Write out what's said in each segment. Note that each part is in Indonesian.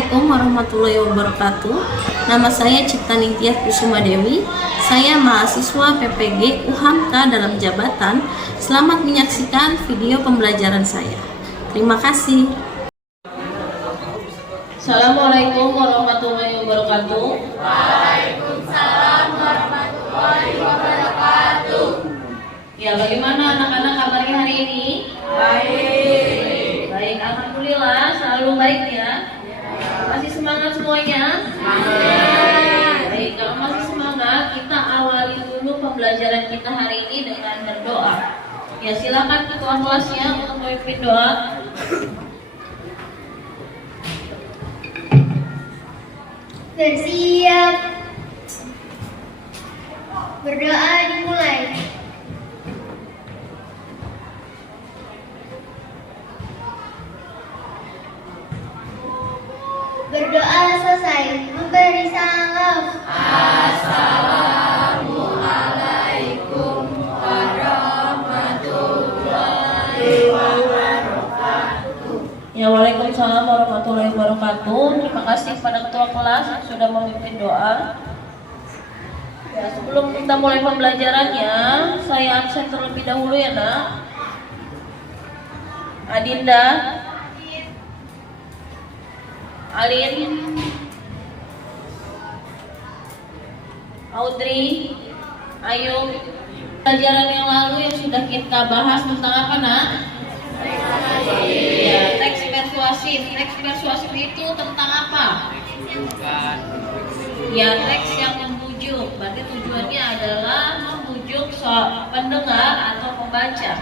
Assalamualaikum warahmatullahi wabarakatuh. Nama saya Cipta Ningtyas Kusuma Dewi. Saya mahasiswa PPG UHAMKA dalam jabatan. Selamat menyaksikan video pembelajaran saya. Terima kasih. Assalamualaikum warahmatullahi wabarakatuh. Waalaikumsalam warahmatullahi wabarakatuh. Ya, bagaimana anak-anak kabarnya hari ini? Baik. Baik, alhamdulillah, selalu baik ya. Masih semangat semuanya? Baik, kalau masih semangat, kita awali dulu pembelajaran kita hari ini dengan berdoa. Ya, silakan ketua kelasnya untuk memimpin doa. Bersiap. Berdoa dimulai. Berdoa selesai. Memberi salam. Assalamualaikum warahmatullahi wabarakatuh. Ya, waalaikumsalam warahmatullahi wabarakatuh. Terima kasih kepada ketua kelas yang sudah memimpin doa. Ya, sebelum kita mulai pembelajarannya, saya absen terlebih dahulu ya, Nak. Adinda, Alin, Audrey, Ayu. Pelajaran yang lalu yang sudah kita bahas tentang apa, Nak? Ya, teks persuasif. Teks persuasif itu tentang apa? Ya, teks yang membujuk. Berarti tujuannya adalah membujuk pendengar atau pembaca.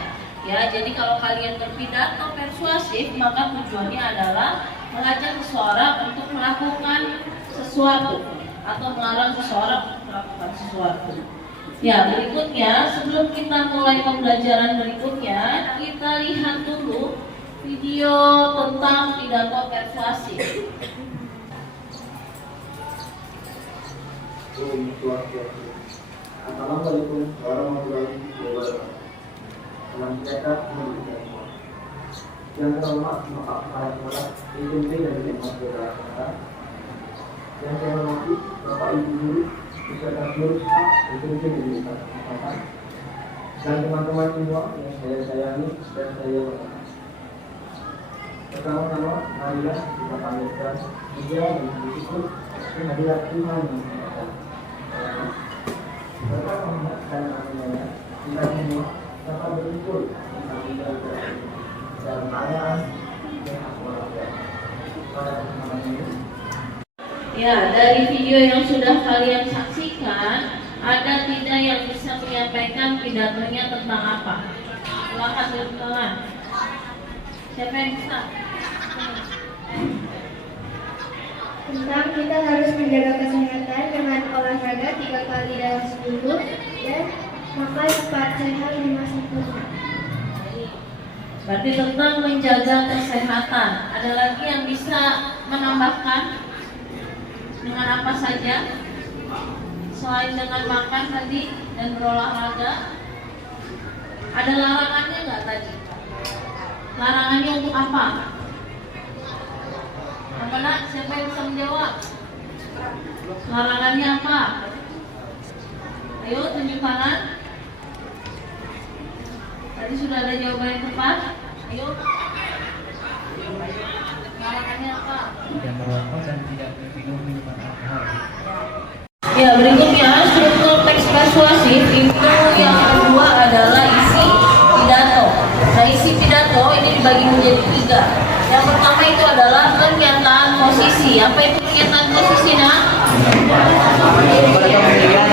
Ya, jadi kalau kalian berpidato persuasif, maka tujuannya adalah mengajak seseorang untuk melakukan sesuatu atau melarang seseorang untuk melakukan sesuatu. Ya, berikutnya sebelum kita mulai pembelajaran berikutnya, kita lihat dulu video tentang pidato persuasif. Assalamualaikum warahmatullahi wabarakatuh. Salam sejahtera bagi kita semua. Yang terhormat Bapak Kepala Sekolah SMP dari SMP Jakarta. Yang saya hormati Bapak Ibu Guru beserta seluruh staf SMP dari Jakarta dan teman-teman semua yang saya sayangi dan saya hormati. Pertama-tama, marilah kita panggilkan puja dan bersyukur kehadirat Tuhan yang Maha Esa. Bapak Muhammad dan Aminah, kita semua dapat berkumpul tentang ibadah dalam perayaan dan keluarga. Pada kesempatan ini, Ya, dari video yang sudah kalian saksikan, ada tidak yang bisa menyampaikan pidatonya tentang apa? Silakan berkenan. Siapa yang bisa? Tentang kita harus menjaga kesehatan dengan olahraga 3 kali dalam seminggu dan makan 4 sehat 5 sempurna. Berarti tentang menjaga kesehatan. Ada lagi yang bisa menambahkan dengan apa saja? Selain dengan makan tadi dan berolahraga, ada larangannya nggak tadi? Larangannya untuk apa? Apa nak? Siapa yang bisa menjawab? Larangannya apa? Ayo tunjuk tangan. Tadi sudah ada jawaban yang tepat. Ayo. Larangannya apa? Tidak merokok dan tidak minum minuman alkohol. Ya, berikutnya struktur teks persuasif itu yang kedua adalah isi pidato. Nah, isi pidato ini dibagi menjadi 3. Yang pertama itu adalah pernyataan posisi. Apa itu pernyataan posisi, Nak? pemilihan yang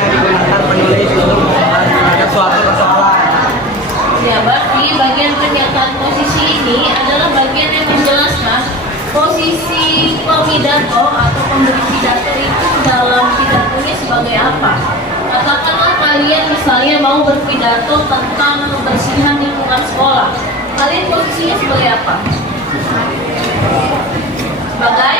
digunakan penulis untuk membahas terhadap suatu persoalan. Ya, berarti bagian pernyataan posisi ini adalah bagian yang menjelaskan posisi pemidato atau pemberi pidato itu dalam pidatonya sebagai apa. Katakanlah kalian misalnya mau berpidato tentang kebersihan lingkungan sekolah. Kalian posisinya sebagai apa? Sebagai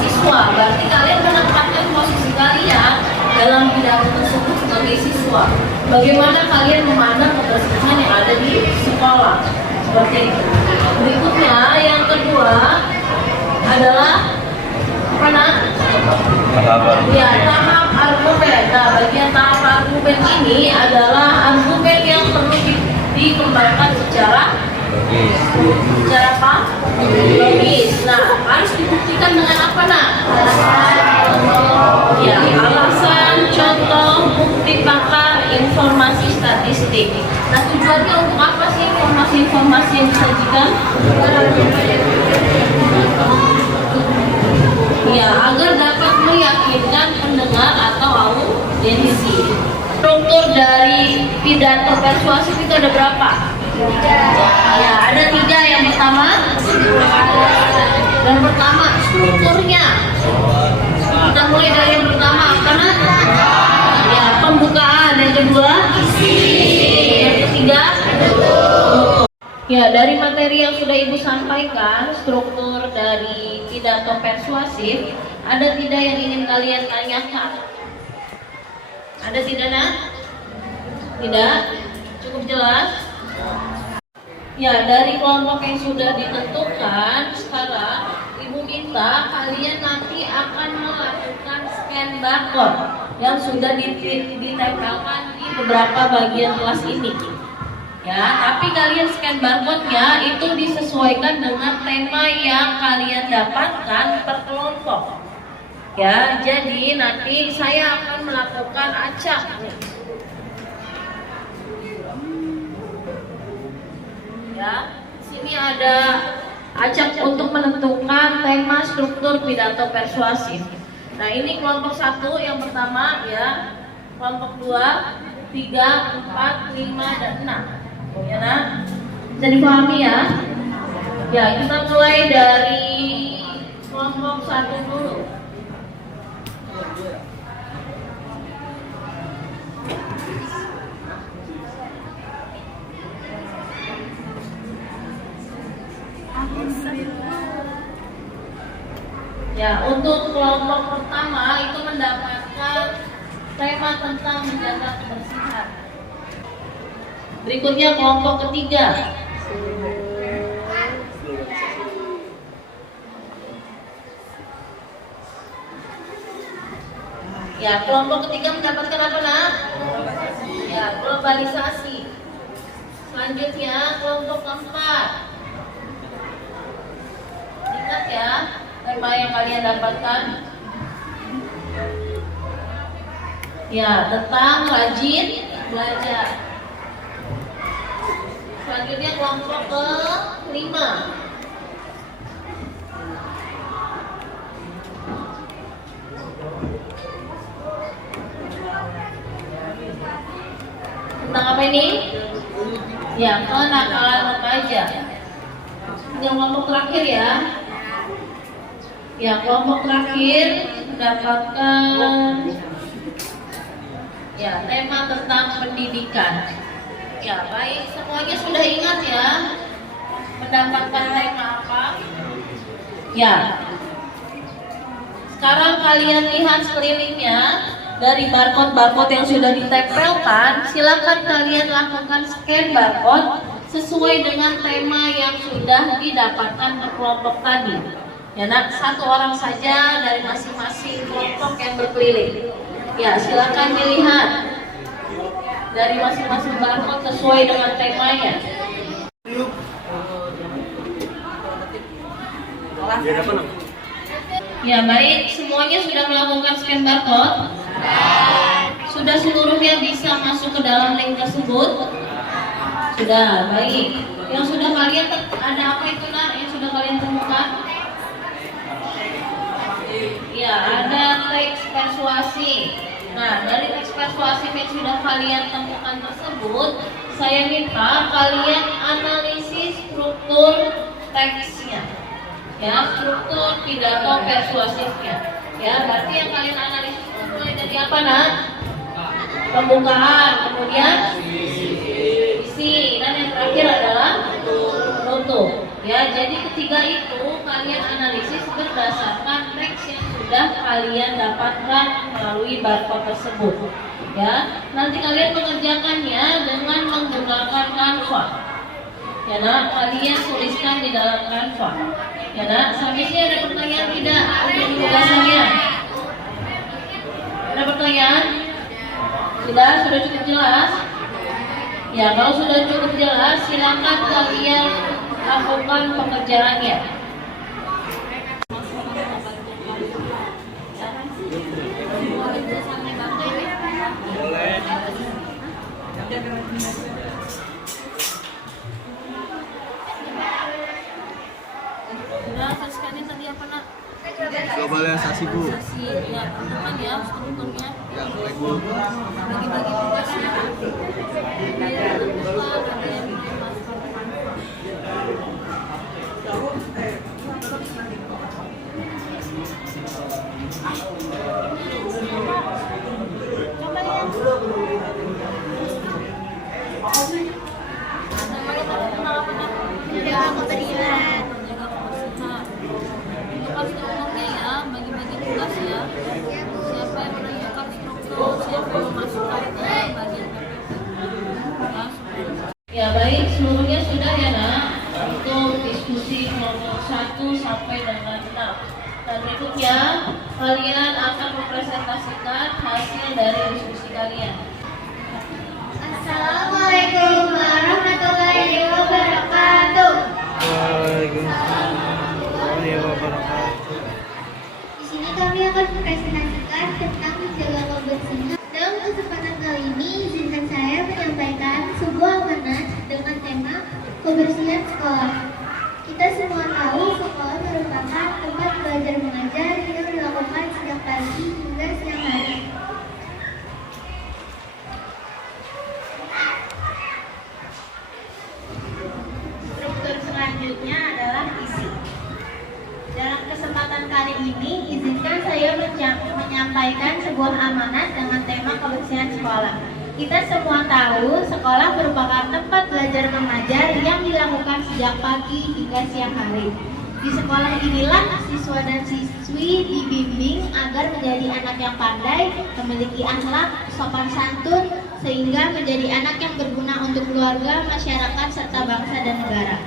siswa. Berarti kalian menempatkan posisi kalian dalam pidato tersebut sebagai siswa. Bagaimana kalian memandang kebersihan yang ada di sekolah? Seperti itu. Berikutnya yang kedua adalah apa nak? Ya, tahap argumen. Nah, bagian tahap argumen ini adalah argumen yang perlu dikembangkan secara apa? Logis. Nah, harus dibuktikan dengan apa nak? Ya, alasan, contoh, bukti pakar, informasi statistik. Nah, tujuannya untuk apa sih informasi-informasi yang disajikan? Ya, agar dapat meyakinkan pendengar atau audiensi. Struktur dari pidato persuasif itu ada berapa? Ya, ada 3. Yang pertama strukturnya. Kita mulai dari yang pertama, karena ya pembukaan. Yang kedua, yang ketiga, ya dari materi yang sudah Ibu sampaikan, struktur dari pidato persuasif, ada tidak yang ingin kalian tanyakan? Ada tidak nak? Tidak? Cukup jelas? Ya, dari kelompok yang sudah ditentukan, sekarang Ibu minta kalian nanti akan melakukan scan barcode yang sudah ditempelkan di beberapa bagian kelas ini. Ya, tapi kalian scan barcode-nya itu disesuaikan dengan tema yang kalian dapatkan per kelompok. Ya, jadi nanti saya akan melakukan acak. Ya, sini ada acak untuk menentukan tema struktur pidato persuasif. Nah, ini kelompok 1 yang pertama ya, kelompok 2, 3, 4, 5 dan 6. Ya, nah, bisa dipahami ya? Ya, kita mulai dari kelompok 1 dulu. Ya, untuk kelompok pertama itu mendapatkan tema tentang menjaga kebersihan. Berikutnya kelompok ketiga. Ya, kelompok ketiga mendapatkan apa nak? Ya, globalisasi. Selanjutnya kelompok keempat. Ingat ya, tema yang kalian dapatkan. Ya, tentang rajin belajar. Selanjutnya kelompok ke-5. Tentang apa ini? Ya, kenakalan remaja. Yang kelompok terakhir ya. Ya, kelompok terakhir mendapatkan ya tema tentang pendidikan. Ya, baik, semuanya sudah ingat ya mendapatkan tema apa? Ya. Sekarang kalian lihat sekelilingnya. Dari barcode yang sudah ditempelkan, silakan kalian lakukan scan barcode sesuai dengan tema yang sudah didapatkan per kelompok tadi. Ya, nak, 1 orang saja dari masing-masing kelompok yang berkeliling. Ya, silakan dilihat dari masing-masing barcode sesuai dengan temanya. Ya, baik, semuanya sudah melakukan scan barcode. Sudah seluruhnya bisa masuk ke dalam link tersebut? Sudah, baik. Yang sudah kalian ada apa itu nak? Yang sudah kalian temukan? Ya, ada teks persuasi. Nah, dari teks persuasif yang sudah kalian temukan tersebut, saya minta kalian analisis struktur teksnya. Ya, struktur pidato persuasifnya. Ya, berarti yang kalian analisis mulai dari apa nak? Pembukaan, kemudian isi, dan yang terakhir adalah penutup. Ya, jadi ketiga itu kalian analisis berdasarkan teks yang sudah kalian dapatkan melalui barcode tersebut. Ya, nanti kalian mengerjakannya dengan menggunakan Canva. Ya nak, kalian tuliskan di dalam kanva. Ya nak, sampai sini ada pertanyaan tidak untuk tugasannya? Ada pertanyaan? Tidak, sudah cukup jelas? Ya, kalau sudah cukup jelas, silakan kalian lakukan pekerjaannya. Udah, tuliskannya tadi apa nak? Globalisasi Bu. Ya, teman ya, strukturnya. Ya, baik Bu. Bagi-bagi tugasnya. Biar teman ada yang bikin masker. Coba lihat. Namanya kamu kenal apa nak? Jaga kebersihan. Jaga kebersihan. Tugas strukturnya ya, bagi-bagi tugas ya. Siapa yang menanyakan struktur, siapa yang memasukkan ke bagian ya baik, seluruhnya sudah ya nak untuk diskusi kelompok 1 sampai dengan 6. Dan berikutnya kalian akan mempresentasikan hasil dari diskusi kalian. Assalamualaikum warahmatullahi wabarakatuh. Waalaikumsalam warahmatullahi wabarakatuh. Di sini kami akan mempresentasikan tentang menjaga kebersihan. Dalam kesempatan kali ini, izinkan saya menyampaikan sebuah amanat dengan tema kebersihan sekolah. Kita semua tahu sekolah merupakan tempat belajar mengajar yang dilakukan sejak pagi hingga siang hari. Struktur selanjutnya adalah isi. Dalam kesempatan kali ini, izinkan saya menyampaikan sebuah amanat dengan tema kebersihan sekolah. Kita semua tahu sekolah merupakan tempat belajar mengajar yang dilakukan sejak pagi hingga siang hari. Di sekolah inilah siswa dan siswi dibimbing agar menjadi anak yang pandai, memiliki akhlak, sopan santun, sehingga menjadi anak yang berguna untuk keluarga, masyarakat, serta bangsa dan negara.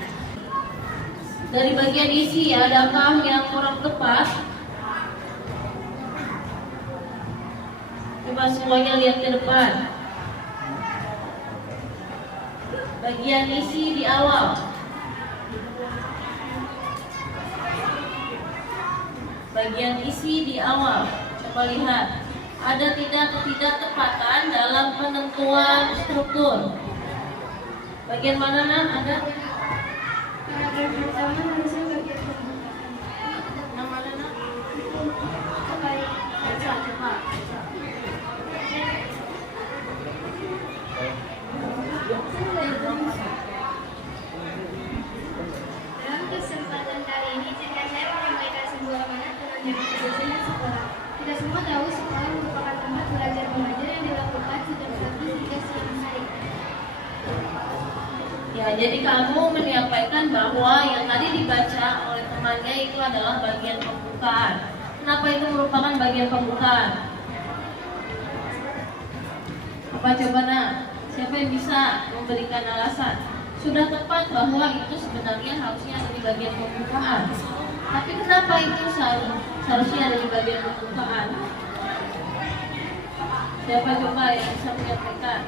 Dari bagian isi, adakah yang kurang tepat? Coba semuanya lihat ke depan. Bagian isi di awal. Bagian isi di awal. Coba lihat. Ada tidak ketidaktepatan dalam penentuan struktur. Bagian mana nak? Ada? Paragraf pertama harusnya bagian pembukaan. Yang mana nak? Baca. Coba. Dalam kesempatan kali ini, jika saya menyampaikan sebuah amanat dengan tema kebersihan sekolah. Kita semua tahu sekolah merupakan tempat belajar mengajar yang dilakukan sejak pagi hingga siang hari. Ya, jadi kamu menyampaikan bahwa yang tadi dibaca oleh temannya itu adalah bagian pembukaan. Kenapa itu merupakan bagian pembukaan? Apa coba nak? Siapa yang bisa memberikan alasan? Sudah tepat bahwa itu sebenarnya harusnya ada di bagian pembukaan. Tapi kenapa itu seharusnya ada di bagian pembukaan? Siapa coba yang bisa menyampaikan?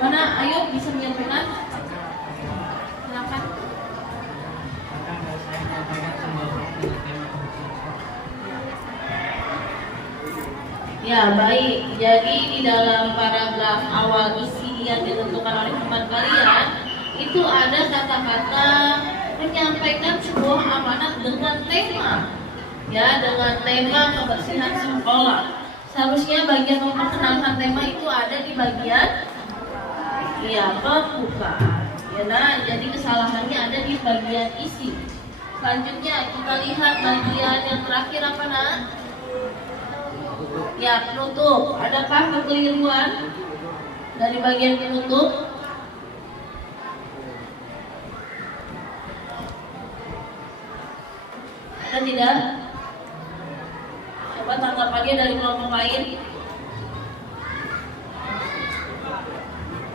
Mana? Ayo bisa menyampaikan? Silakan. Saya menyampaikan sebuah struktur tema kebersihan sekolah. Ya baik, jadi di dalam paragraf awal isi yang ditentukan oleh teman kalian itu ada kata-kata menyampaikan sebuah amanat dengan tema, ya dengan tema kebersihan sekolah. Seharusnya bagian memperkenalkan tema itu ada di bagian pembukaan. Ya nah, jadi kesalahannya ada di bagian isi. Selanjutnya kita lihat bagian yang terakhir apa nak? Ya, penutup. Adakah kekeliruan dari bagian penutup? Ada tidak? Coba tanggapannya dari kelompok lain.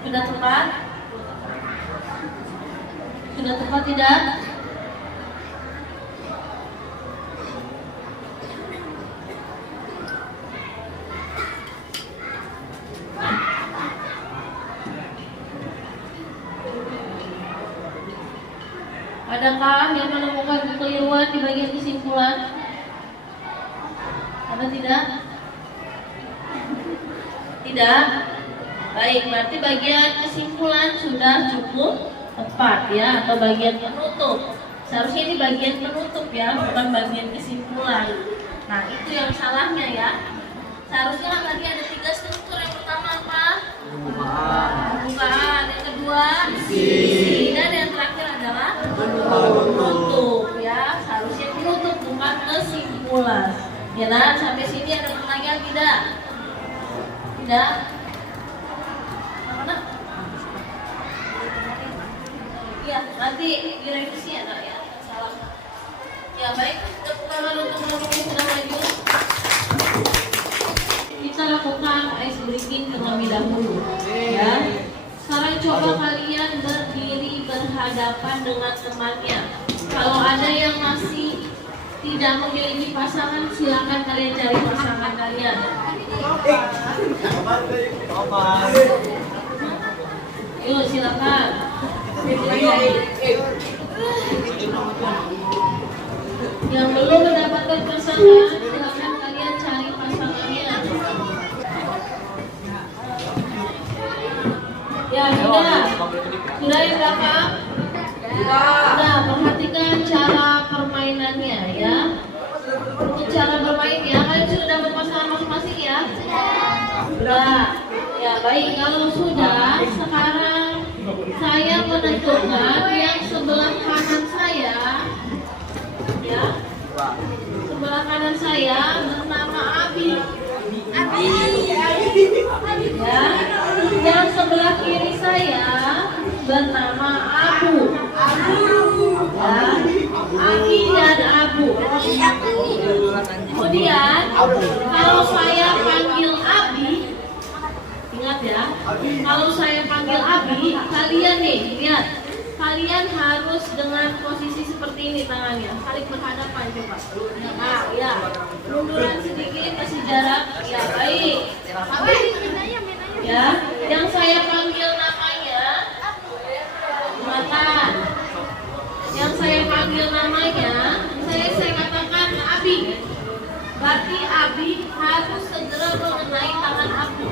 Sudah tepat? Sudah tepat tidak? Adakah yang menemukan kekeliruan di bagian kesimpulan? Ada tidak? Tidak? Baik, berarti bagian kesimpulan sudah cukup tepat ya, atau bagian penutup. Seharusnya ini bagian penutup ya, bukan bagian kesimpulan. Nah, itu yang salahnya ya. Seharusnya tadi ada 3 struktur. Yang pertama apa? Pembukaan. Yang kedua, isi. Dan yang terakhir adalah penutup ya. Seharusnya penutup bukan kesimpulan. Ya, nah, sampai sini ada pertanyaan tidak? Tidak? Mana? Ya, nanti direvisi ya, nak ya. Salah. Ya, baik. Tepuk tangan untuk teman-teman yang sudah maju. Kita lakukan ice breaking terlebih dahulu ya. Sekarang coba kalian berdiri berhadapan dengan temannya. Kalau ada yang masih tidak memiliki pasangan, silakan kalian cari pasangan kalian. Yuk silakan. Yang belum mendapatkan pasangan, silakan kalian cari pasangannya. Ya sudah yang belakang? Sudah, perhatikan cara permainannya ya. Untuk cara bermainnya, kalian sudah dapat pasangan masing-masing ya? Sudah. Ya baik, kalau sudah, sekarang saya menentukan yang sebelah kanan saya ya. Sebelah kanan saya bernama Abi. Ya. Yang sebelah kiri saya bernama Abu. Ya. Abi dan Abu. Kemudian kalau saya panggil Abi, ingat ya, kalau saya panggil Abi, kalian nih lihat, kalian harus dengan posisi seperti ini tangannya, saling berhadapan coba. Nah, ya, munduran sedikit, kasih jarak. Ya, baik. Ya, yang saya panggil namanya Matan. Yang saya panggil namanya, saya katakan Abi. Berarti Abi harus segera mengenai tangan aku.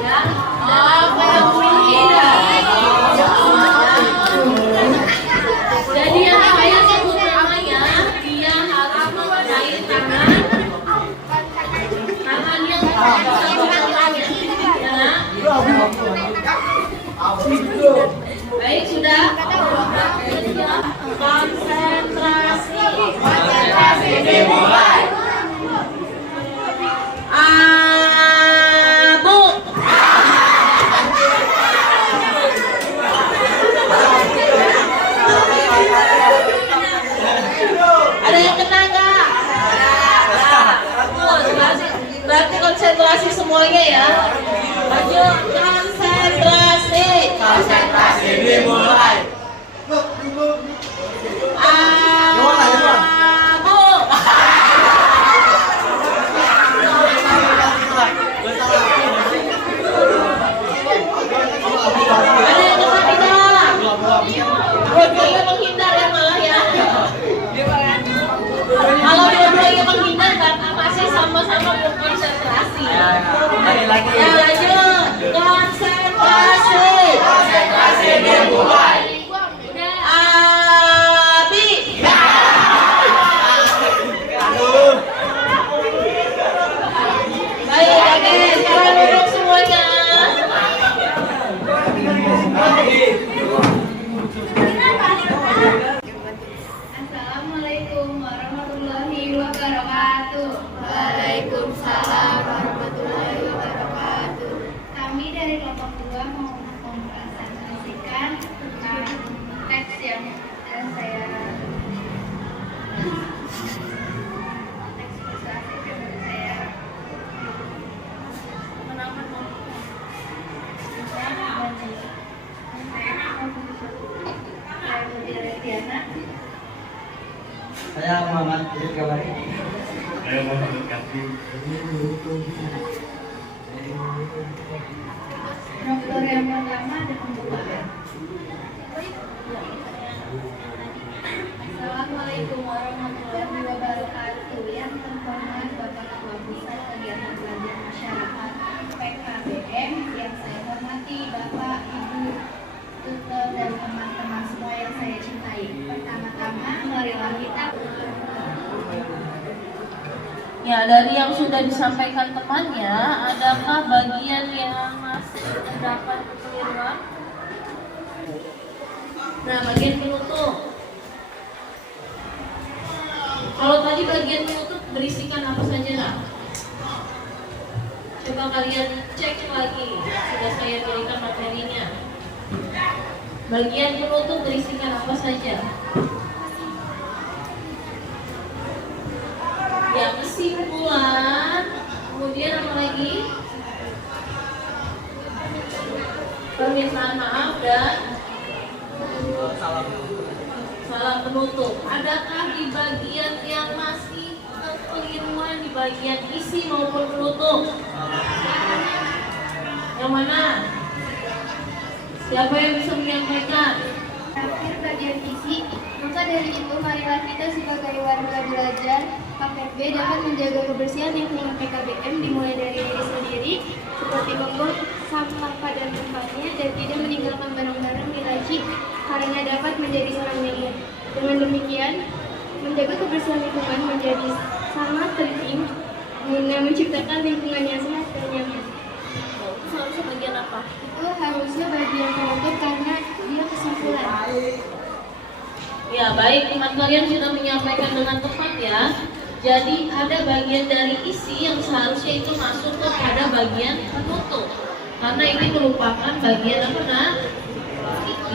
Ya, apa yang tidak? Jadi yang saya sebut namanya, dia harus mengenai tangan yang saya sebut namanya. Saya Muhammad Yusuf Kabari. Saya Muhammad Kasih. Struktur yang pertama ada pembukaan. Assalamualaikum warahmatullahi wabarakatuh. Yang terhormat Bapak Ketua Pusat Kegiatan Belajar Masyarakat PKBM, yang saya hormati Bapak, Ibu, tutor dan teman-teman semua yang saya cintai. Pertama-tama, marilah kita. Ya, dari yang sudah disampaikan temannya, adakah bagian yang masih terdapat kekeliruan? Nah, bagian penutup. Kalau tadi bagian penutup berisikan apa saja, nak? Coba kalian cek lagi, sudah saya berikan materinya. Bagian penutup berisikan apa saja? Ya, kesimpulan. Kemudian apa lagi? Permintaan maaf dan salam penutup. Adakah di bagian yang masih kekeliruan di bagian isi maupun penutup? Yang mana? Siapa yang bisa menyampaikan? Terakhir bagian isi, maka dari itu marilah kita sebagai warga belajar PKB dapat menjaga kebersihan lingkungan PKBM dimulai dari diri sendiri, seperti membuang sampah pada tempatnya dan tidak meninggalkan barang-barang di laci karena dapat menjadi seorang media. Dengan demikian, menjaga kebersihan lingkungan menjadi sangat penting guna menciptakan lingkungan yang sehat dan nyaman. Seharusnya bagian apa? Itu harusnya bagian penutup karena dia kesimpulan. Ya, baik, teman kalian sudah menyampaikan dengan tepat ya. Jadi ada bagian dari isi yang seharusnya itu masuk kepada bagian penutup. Karena ini merupakan bagian apa, nak?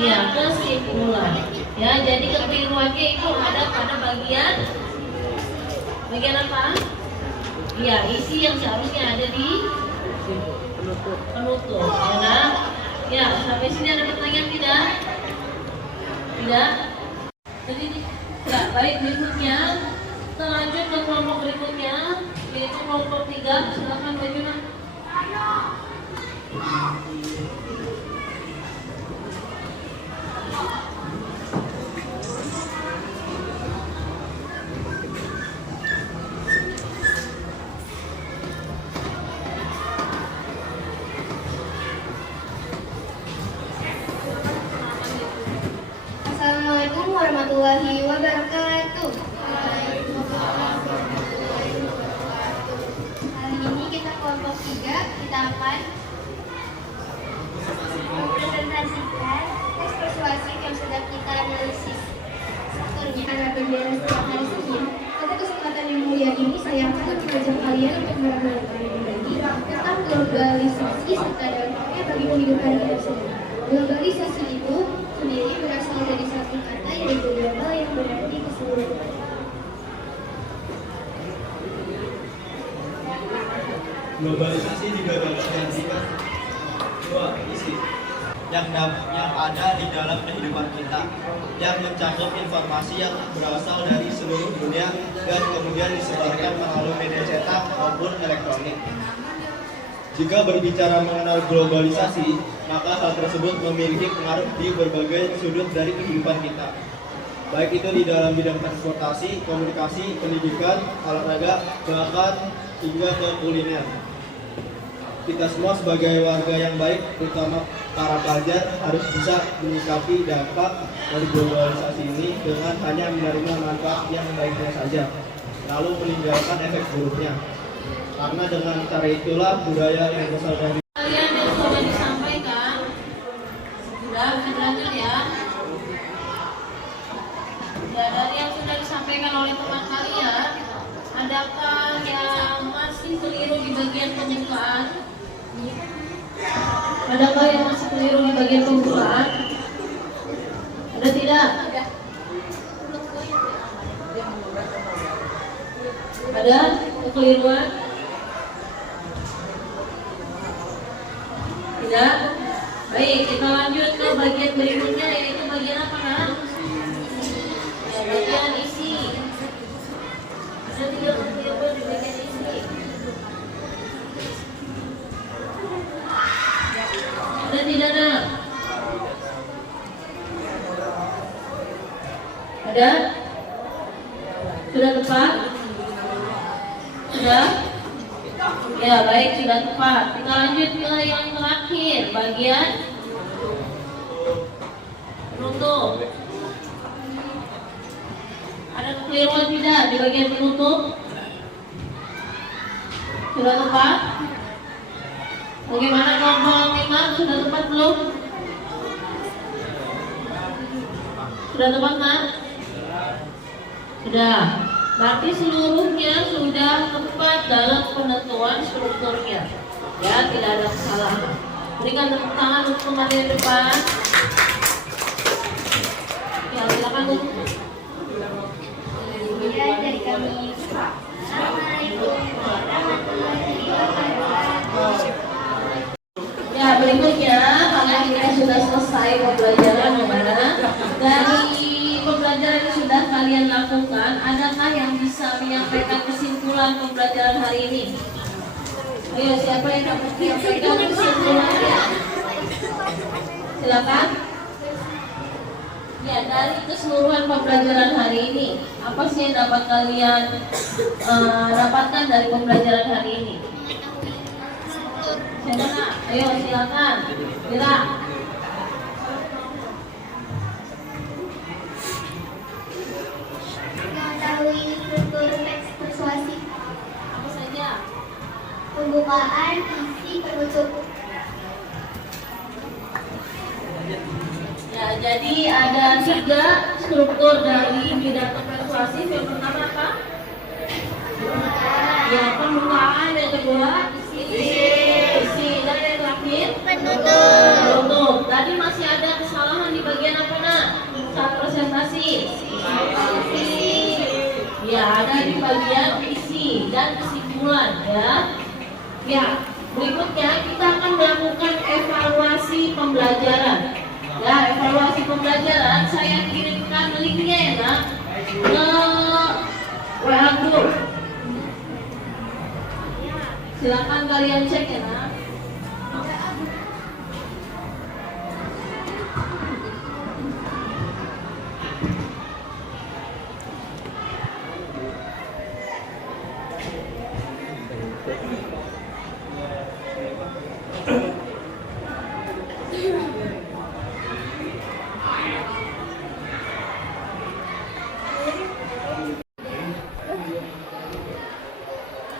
Ya, kesimpulan. Ya, jadi kekeliruannya itu ada pada bagian apa? Ya, isi yang seharusnya ada di penutup. Ya, nak? Ya, sampai sini ada pertanyaan tidak? Tidak? Jadi, ya, baik, berikutnya kita lanjut ke kelompok berikutnya, yaitu kelompok 3. Silakan Mbak Juna. Assalamualaikum warahmatullahi wabarakatuh. Hari ini kita kelompok 3, kita akan mempresentasikan tes persuasif yang sudah kita analisis strukturnya. Karena berbeda setiap hari Senin, pada kesempatan yang mulia ini saya akan mengajak kalian untuk berbagi tentang globalisasi serta dampaknya bagi kehidupan kita sendiri. Globalisasi itu sendiri berasal dari satu kata yaitu global yang berarti keseluruhan. Globalisasi juga dapat diartikan dua isi yang ada di dalam kehidupan kita, yang mencakup informasi yang berasal dari seluruh dunia dan kemudian disebarkan melalui media cetak maupun elektronik. Jika berbicara mengenai globalisasi, maka hal tersebut memiliki pengaruh di berbagai sudut dari kehidupan kita, baik itu di dalam bidang transportasi, komunikasi, pendidikan, olahraga, bahkan hingga ke kuliner. Kita semua sebagai warga yang baik, terutama para pelajar, harus bisa menyikapi dampak dari globalisasi ini dengan hanya menerima manfaat yang baiknya saja, lalu meninggalkan efek buruknya. Karena dengan cara itulah budaya yang berasal dari Kalian yang sudah disampaikan, sudah lanjut ya. Ya, dari yang sudah disampaikan oleh teman kalian, adakah yang masih keliru di bagian pembukaan? Adakah yang masih keliru di bagian pembukaan? Ada tidak? Ada kekeliruan? Tidak? Baik, kita lanjut ke bagian berikutnya, yaitu bagian apa, nak? Ya, bagian isi. clear di bagian isi. Sudah tidak ada? Ada? Sudah tepat? Sudah? Ya baik, sudah tepat. Kita lanjut ke yang terakhir, bagian penutup. Ada kekeliruan tidak di bagian penutup? Sudah tepat? Bagaimana kelompok 5? Sudah tepat belum? Sudah tepat, Nak? Sudah. Berarti seluruhnya sudah tepat dalam penentuan strukturnya. Ya, tidak ada kesalahan. Berikan tepuk tangan untuk teman di depan. Ya, silakan duduk. Ya, dari kami. Assalamualaikum warahmatullahi wabarakatuh. Ya, berikutnya karena kita sudah selesai pembelajaran dari pembelajaran yang sudah kalian lakukan, adakah yang bisa menyampaikan kesimpulan pembelajaran hari ini? Ayo, siapa yang dapat menyampaikan kesimpulannya? Silakan. Ya, dari keseluruhan pembelajaran hari ini, apa sih yang dapat kalian dapatkan dari pembelajaran hari ini? Siapa? Ayo, silakan. Gerak. Mengetahui struktur teks persuasif, Apa saja? pembukaan, isi, penutup. Ya, jadi ada 3 struktur dari pidato persuasif. Yang pertama apa? Ya, pembukaan. Yang kedua, isi. Dan yang terakhir, penutup. Tadi masih ada kesalahan di bagian apa, Nak? Saat presentasi. Ya, ada di bagian isi dan kesimpulan, ya. Ya, berikutnya kita akan melakukan evaluasi pembelajaran. Ya, evaluasi pembelajaran saya kirimkan linknya ya, Nak, ke WA group. Silakan kalian cek ya, Nak.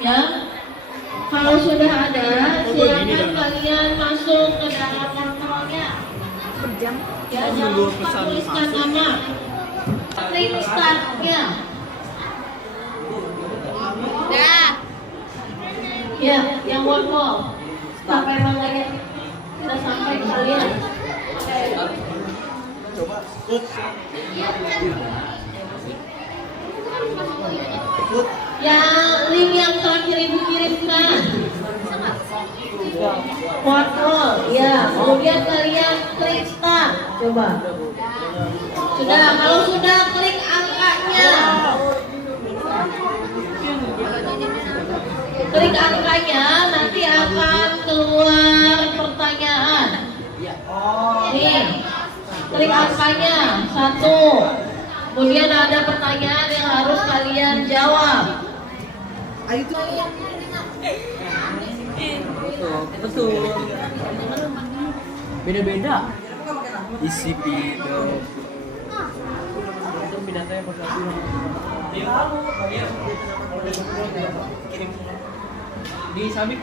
Ya, kalau sudah ada, silakan kalian masuk ke dalam kontrolnya. Ya, jangan lupa tuliskan nama. Klik startnya. Ya, yang one more. Sampai mana kita sampai ke kalian. Yang link yang terakhir ibu kirimkan, kontrol, ya. Kemudian kalian klik start, coba. Sudah, kalau sudah klik angkanya, klik angkanya, nanti akan keluar pertanyaan. Nih, klik angkanya 1. Kemudian ada pertanyaan yang harus kalian jawab. Betul. Beda-beda. Isi pidato. Itu pidatonya persatu. Kirim di sabik.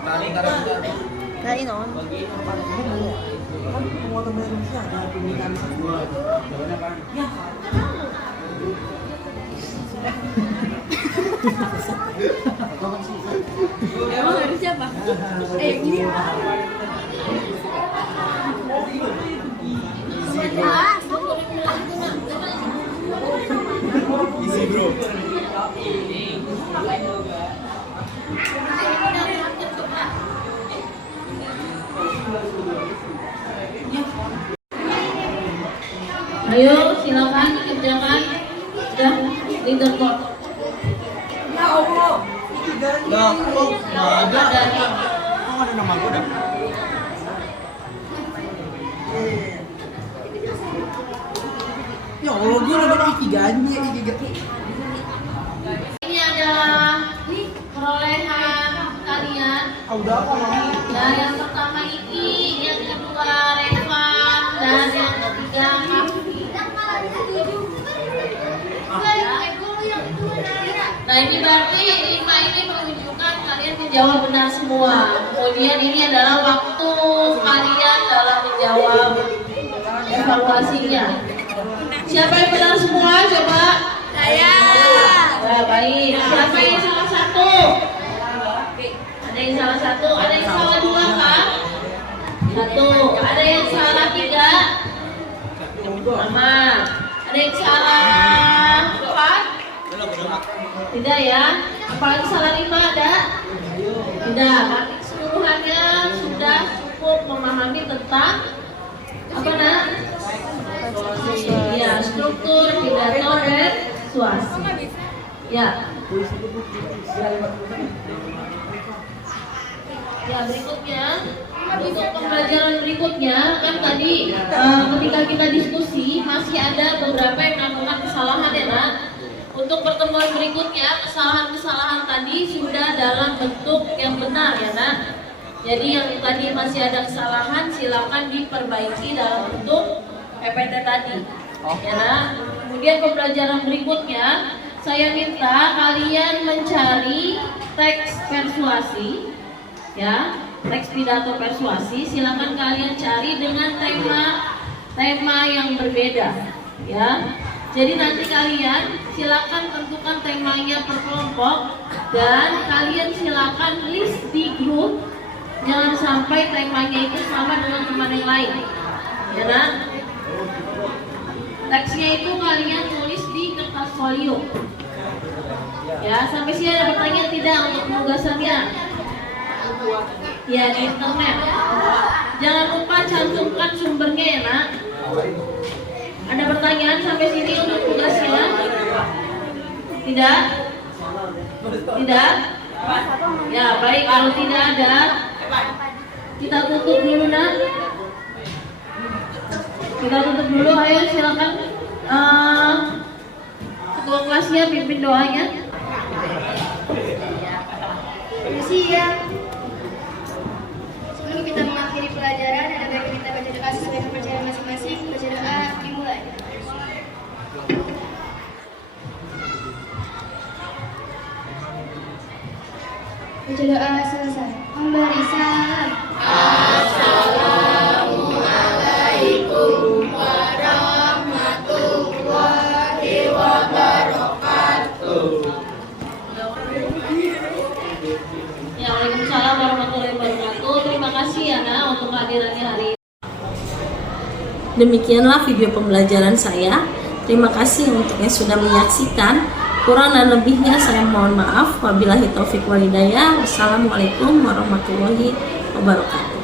Kali karena Kali non. bagi kan penguatan Indonesia ada pemilihan semua. Ya. Emang dari siapa? Ini. Isi bro. Ayo silakan dikerjakan. Sudah, leaderboard. Lah, kok nggak ada? nih. Kok nggak ada nama gue dah? Ya Allah, gue dapat iki ganji, iki ganji. Ini adalah perolehan kalian. Udah apa mami? Ya, yang pertama Iki, yang kedua Revan, dan yang ketiga Kafi. Nah ini berarti 5 ini menunjukkan kalian menjawab benar semua. Kemudian ini adalah waktu kalian dalam menjawab evaluasinya. Siapa yang benar semua? Coba. Saya. Nah, baik. Siapa yang salah satu? Ada yang salah satu. Ada yang salah dua kah? Satu. Ada yang salah tiga? Aman. Ada yang salah empat? Tidak ya. Apalagi salah 5 ada? Tidak. Berarti keseluruhannya sudah cukup memahami tentang apa nak? Ya, struktur pidato persuasi. Ya. Ya, berikutnya untuk pembelajaran berikutnya kan tadi ketika kita diskusi masih ada beberapa yang melakukan kesalahan ya nak. Untuk pertemuan berikutnya kesalahan-kesalahan tadi sudah dalam bentuk yang benar ya nak. Jadi yang tadi masih ada kesalahan silakan diperbaiki dalam bentuk PPT tadi. Ya nak. Kemudian pembelajaran berikutnya saya minta kalian mencari teks persuasi ya, teks pidato persuasi. Silakan kalian cari dengan tema yang berbeda ya. Jadi nanti kalian silakan tentukan temanya per kelompok dan kalian silakan list di grup. Jangan sampai temanya itu sama dengan teman yang lain. Ya nah? Teksnya itu kalian tulis di kertas folio. Ya, sampai sini ada pertanyaan tidak untuk penugasannya? Ya, di internet. Jangan lupa cantumkan sumbernya ya nak. Ada pertanyaan sampai sini untuk tugasnya? Tidak? Tidak? Ya baik, kalau tidak ada kita tutup dulu nak. Kita tutup dulu, ayo silakan ketua kelasnya pimpin doanya. Permisi ya. Sebelum kita mengakhiri pelajaran, ada baiknya kita baca doa sesuai kepercayaan masing-masing. Baca doa dimulai. Baca doa selesai. Memberi salam. Assalamualaikum warahmatullahi wabarakatuh. Ya, Waalaikumsalam warahmatullahi wabarakatuh. Terima kasih ya nak untuk kehadirannya hari ini. Demikianlah video pembelajaran saya. Terima kasih untuk yang sudah menyaksikan. Kurang dan lebihnya saya mohon maaf. Wabillahi taufik wal hidayah. Wassalamualaikum warahmatullahi wabarakatuh.